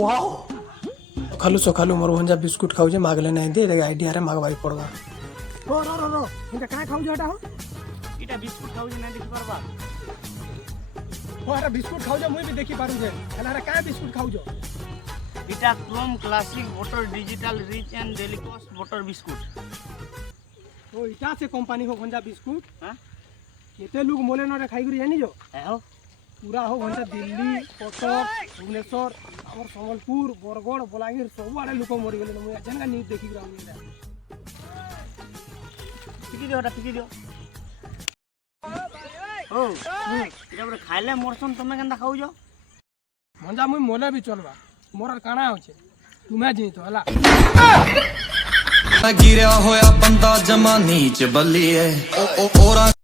wow खालू सखालू मोर भंजा biscuit खाऊ जे मागले नहीं दे आईडिया रे मागवाई पड़वा रो रो रो रो इनका काय खाऊ जेटा हो इटा बिस्कुट खाऊ जे नहीं देखि परबा हो अरे बिस्कुट खाऊ जे मुई भी देखि पारू जे हला रे काय बिस्कुट खाऊ जो इटा chrome classic butter digital rich and delicious butter biscuit ओ इटा से कंपनी हो भंजा बिस्कुट हां केते लोग मोले न रे खाई गुरी जानी जो हो पूरा हो भंजा दिल्ली कटक भुवनेश्वर और संबलपुर बरगढ़ बलांगीर सब आड़े लोक मरी गेले मुई अचानक न्यूज देखि ग्राम में टिकी दियो ओ जब खाइले मोरसन तमे केनता खाऊ जो भंजा मुई मोले भी चलबा मोर काना होचे तुम्हें जी तो हला गिरया होया बंदा जमा नीच बल्ली है ओ